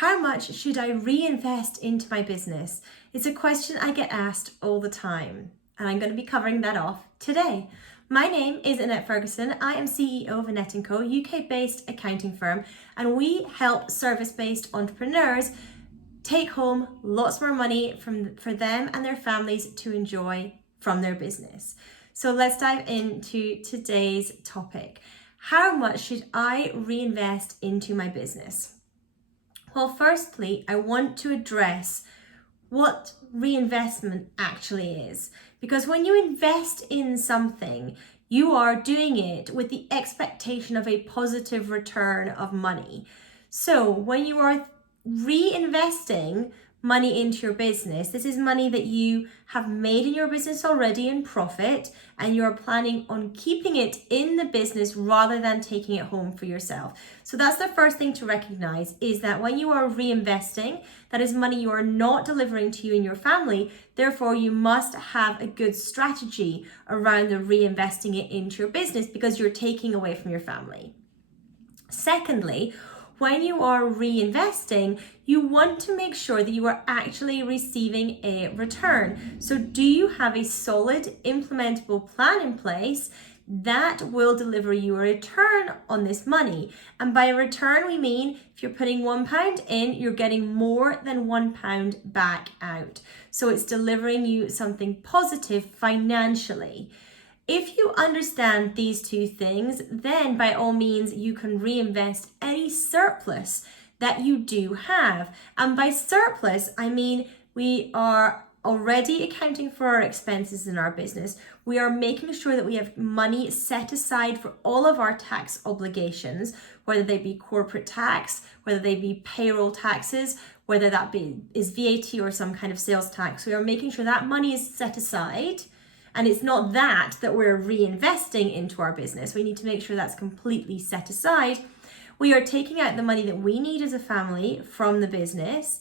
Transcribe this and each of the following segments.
How much should I reinvest into my business? It's a question I get asked all the time, and I'm going to be covering that off today. My name is Annette Ferguson. I am CEO of Annette & Co, UK-based accounting firm, and we help service-based entrepreneurs take home lots more money for them and their families to enjoy from their business. So let's dive into today's topic. How much should I reinvest into my business? Well, firstly, I want to address what reinvestment actually is. Because when you invest in something, you are doing it with the expectation of a positive return of money. So when you are reinvesting money into your business, this is money that you have made in your business already in profit, and you're planning on keeping it in the business rather than taking it home for yourself. So that's the first thing to recognize, is that when you are reinvesting, that is money you are not delivering to you and your family. Therefore, you must have a good strategy around the reinvesting it into your business, because you're taking away from your family. Secondly, when you are reinvesting, you want to make sure that you are actually receiving a return. So do you have a solid implementable plan in place that will deliver you a return on this money? And by a return, we mean if you're putting £1 in, you're getting more than £1 back out. So it's delivering you something positive financially. If you understand these two things, then by all means, you can reinvest any surplus that you do have. And by surplus, I mean we are already accounting for our expenses in our business. We are making sure that we have money set aside for all of our tax obligations, whether they be corporate tax, whether they be payroll taxes, whether that is VAT or some kind of sales tax. We are making sure that money is set aside. And it's not that we're reinvesting into our business. We need to make sure that's completely set aside. We are taking out the money that we need as a family from the business.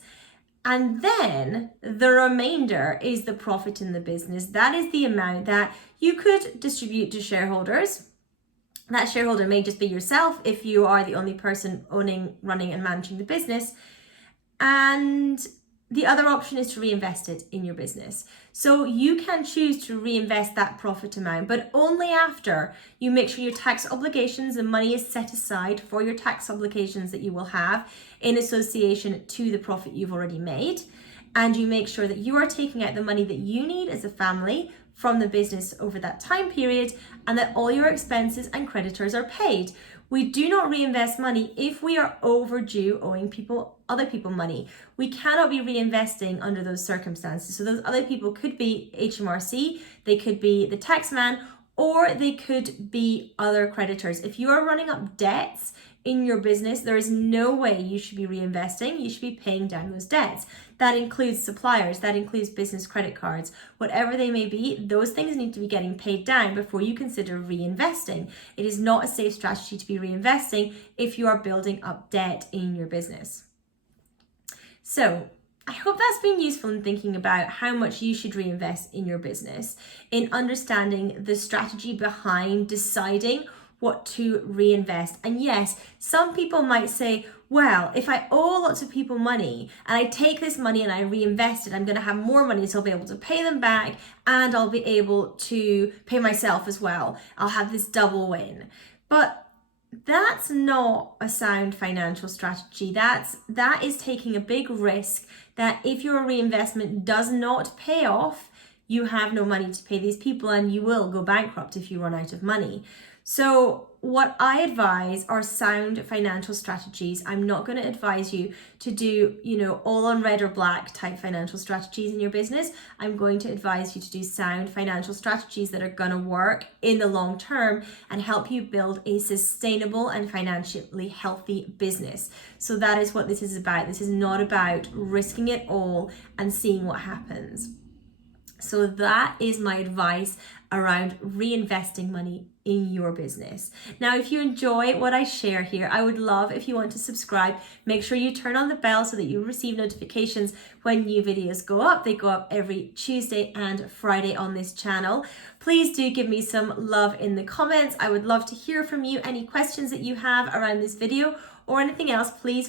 And then the remainder is the profit in the business. That is the amount that you could distribute to shareholders. That shareholder may just be yourself if you are the only person owning, running, and managing the business. And the other option is to reinvest it in your business. So you can choose to reinvest that profit amount, but only after you make sure your tax obligations and money is set aside for your tax obligations that you will have in association to the profit you've already made. And you make sure that you are taking out the money that you need as a family from the business over that time period, and that all your expenses and creditors are paid. We do not reinvest money if we are overdue owing other people money. We cannot be reinvesting under those circumstances. So those other people could be HMRC, they could be the tax man, or they could be other creditors. If you are running up debts in your business, there is no way you should be reinvesting. You should be paying down those debts. That includes suppliers, that includes business credit cards, whatever they may be. Those things need to be getting paid down before you consider reinvesting. It is not a safe strategy to be reinvesting if you are building up debt in your business. So I hope that's been useful in thinking about how much you should reinvest in your business, in understanding the strategy behind deciding what to reinvest. And yes, some people might say, well, if I owe lots of people money and I take this money and I reinvest it, I'm going to have more money, so I'll be able to pay them back and I'll be able to pay myself as well. I'll have this double win. But that's not a sound financial strategy. That is taking a big risk that if your reinvestment does not pay off, you have no money to pay these people and you will go bankrupt if you run out of money. So what I advise are sound financial strategies. I'm not going to advise you to do, all on red or black type financial strategies in your business. I'm going to advise you to do sound financial strategies that are going to work in the long term and help you build a sustainable and financially healthy business. So that is what this is about. This is not about risking it all and seeing what happens. So that is my advice around reinvesting money in your business. Now, if you enjoy what I share here, I would love if you want to subscribe. Make sure you turn on the bell so that you receive notifications when new videos go up. They go up every Tuesday and Friday on this channel. Please do give me some love in the comments. I would love to hear from you. Any questions that you have around this video or anything else, please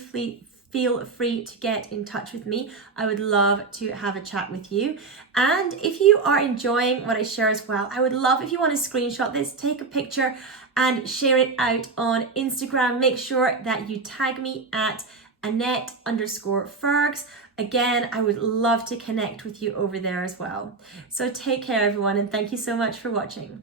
feel free to get in touch with me. I would love to have a chat with you. And if you are enjoying what I share as well, I would love if you want to screenshot this, take a picture and share it out on Instagram. Make sure that you tag me at Annette_Fergs. Again, I would love to connect with you over there as well. So take care, everyone, and thank you so much for watching.